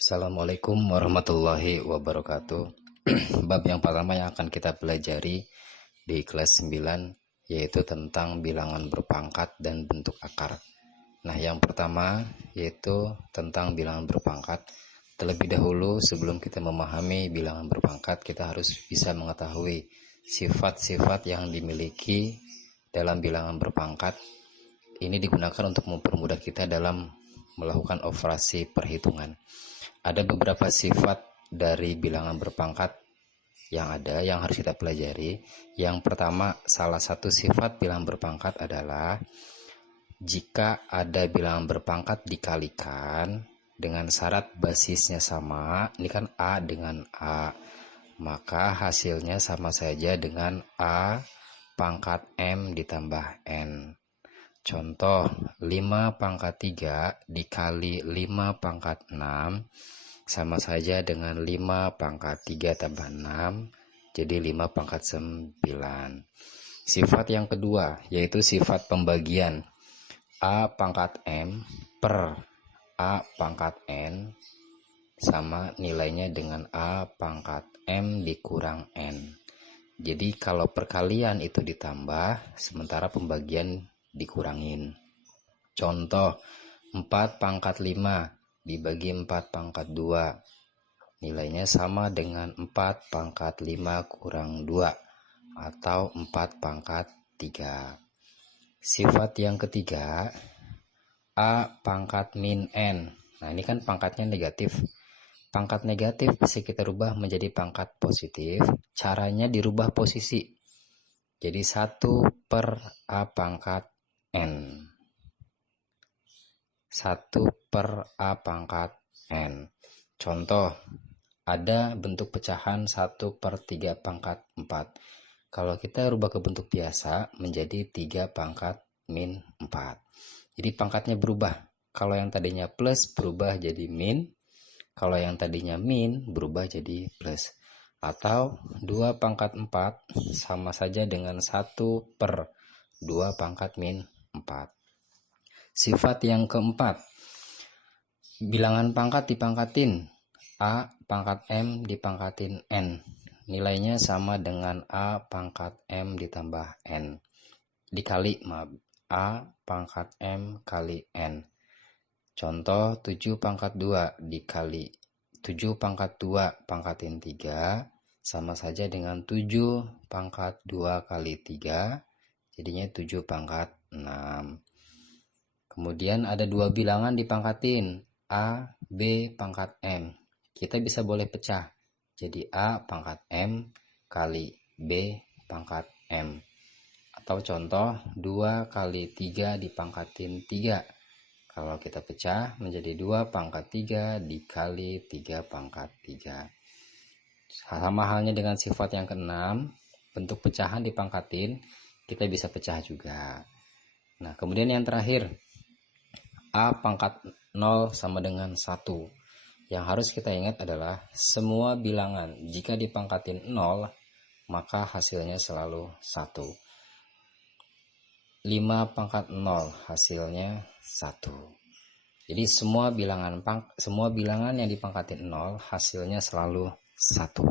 Assalamualaikum warahmatullahi wabarakatuh. Bab yang pertama yang akan kita pelajari di kelas 9 yaitu tentang bilangan berpangkat dan bentuk akar. Nah, yang pertama yaitu tentang bilangan berpangkat. Terlebih dahulu sebelum kita memahami bilangan berpangkat, kita harus bisa mengetahui sifat-sifat yang dimiliki dalam bilangan berpangkat. Ini digunakan untuk mempermudah kita dalam melakukan operasi perhitungan. Ada beberapa sifat dari bilangan berpangkat yang harus kita pelajari. Yang pertama, salah satu sifat bilangan berpangkat adalah jika ada bilangan berpangkat dikalikan dengan syarat basisnya sama, ini kan A dengan A, maka hasilnya sama saja dengan A pangkat M ditambah N. Contoh, 5 pangkat 3 dikali 5 pangkat 6 sama saja dengan 5 pangkat 3 tambah 6, jadi 5 pangkat 9. Sifat yang kedua, yaitu sifat pembagian. A pangkat M per A pangkat N sama nilainya dengan A pangkat M dikurang N. Jadi kalau perkalian itu ditambah, sementara pembagian dikurangin. Contoh, 4 pangkat 5 dibagi 4 pangkat 2, nilainya sama dengan 4 pangkat 5 kurang 2 atau 4 pangkat 3. Sifat yang ketiga, A pangkat min N. Nah, ini kan pangkatnya negatif. Pangkat negatif bisa kita rubah menjadi pangkat positif. Caranya dirubah posisi. Jadi 1 per A pangkat N. 1 per A pangkat N. Contoh, ada bentuk pecahan 1 per 3 pangkat 4. Kalau kita rubah ke bentuk biasa menjadi 3 pangkat min 4. Jadi pangkatnya berubah. Kalau yang tadinya plus berubah jadi min. Kalau yang tadinya min berubah jadi plus. Atau 2 pangkat 4 sama saja dengan 1 per 2 pangkat min 4. Sifat yang keempat, bilangan pangkat dipangkatin. A pangkat M dipangkatin N. Nilainya sama dengan A pangkat M ditambah N. Dikali, A pangkat M kali N. Contoh, 7 pangkat 2 dikali 7 pangkat 2 pangkatin 3 sama saja dengan 7 pangkat 2 kali 3, jadinya 7 pangkat 6. Kemudian ada dua bilangan dipangkatin, A, B pangkat M. Kita bisa boleh pecah, jadi A pangkat M kali B pangkat M. Atau contoh, 2 kali 3 dipangkatin 3. Kalau kita pecah menjadi 2 pangkat 3 dikali 3 pangkat 3. Sama halnya dengan sifat yang keenam, bentuk pecahan dipangkatin, kita bisa pecah juga. Nah, kemudian yang terakhir, A pangkat 0 sama dengan 1. Yang harus kita ingat adalah semua bilangan jika dipangkatin 0, maka hasilnya selalu 1. 5 pangkat 0 hasilnya 1. Jadi semua bilangan yang dipangkatin 0 hasilnya selalu 1.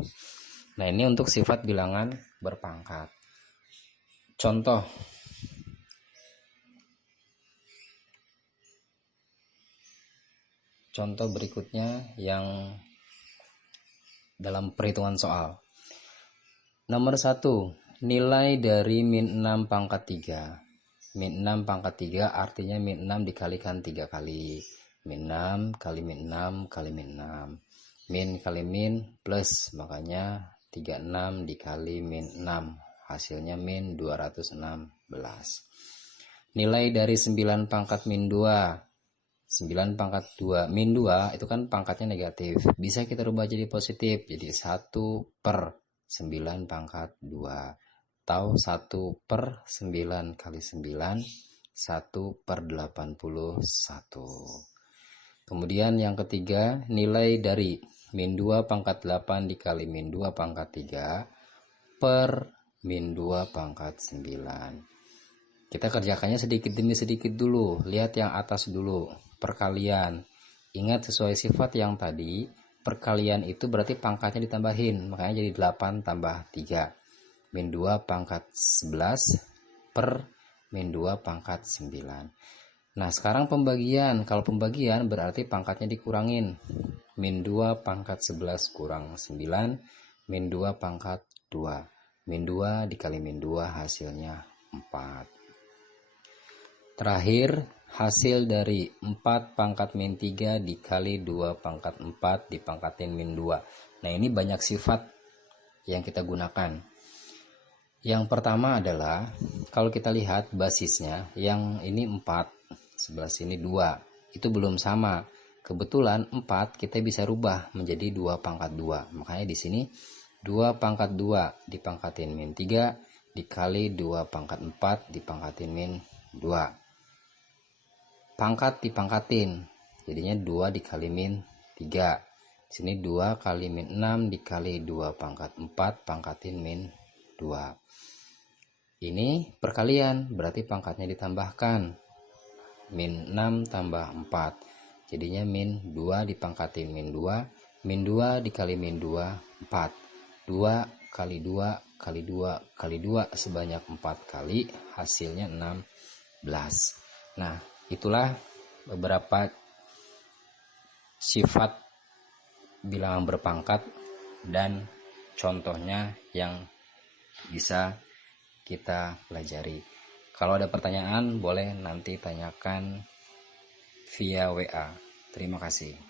Nah, ini untuk sifat bilangan berpangkat. Contoh berikutnya yang dalam perhitungan soal. Nomor 1, nilai dari min 6 pangkat 3. Min 6 pangkat 3 artinya min 6 dikalikan 3 kali. Min 6 kali min 6 kali min 6. Min kali min plus, makanya 36 dikali min 6. Hasilnya min 216. Nilai dari 9 pangkat min 2. 9 pangkat 2 min 2 itu kan pangkatnya negatif. Bisa kita rubah jadi positif. Jadi 1 per 9 pangkat 2. Atau 1 per 9 kali 9. 1 per 81. Kemudian yang ketiga, nilai dari min 2 pangkat 8 dikali min 2 pangkat 3 per min 2 pangkat 9. Kita kerjakannya sedikit demi sedikit dulu. Lihat yang atas dulu, perkalian. Ingat sesuai sifat yang tadi, perkalian itu berarti pangkatnya ditambahin, makanya jadi 8 tambah 3. Min 2 pangkat 11 per min 2 pangkat 9. Nah sekarang pembagian, kalau pembagian berarti pangkatnya dikurangin. Min 2 pangkat 11 kurang 9, min 2 pangkat 2. Min 2 dikali min 2 hasilnya 4. Terakhir, hasil dari 4 pangkat min 3 dikali 2 pangkat 4 dipangkatin min 2. Nah ini banyak sifat yang kita gunakan. Yang pertama adalah, kalau kita lihat basisnya, yang ini 4, sebelah sini 2. Itu belum sama. Kebetulan 4 kita bisa rubah menjadi 2 pangkat 2. Makanya di sini 2 pangkat 2 dipangkatin min 3 dikali 2 pangkat 4 dipangkatin min 2. Pangkat dipangkatin, jadinya 2 dikali min 3. Di sini 2 kali min 6 dikali 2 pangkat 4 pangkatin min 2. Ini perkalian, berarti pangkatnya ditambahkan. Min 6 tambah 4, jadinya min 2 dipangkatin min 2. Min 2 dikali min 2, 4. 2 kali 2 kali 2 kali 2 sebanyak 4 kali, hasilnya 16. Nah, itulah beberapa sifat bilangan berpangkat dan contohnya yang bisa kita pelajari. Kalau ada pertanyaan boleh nanti tanyakan via WA. Terima kasih.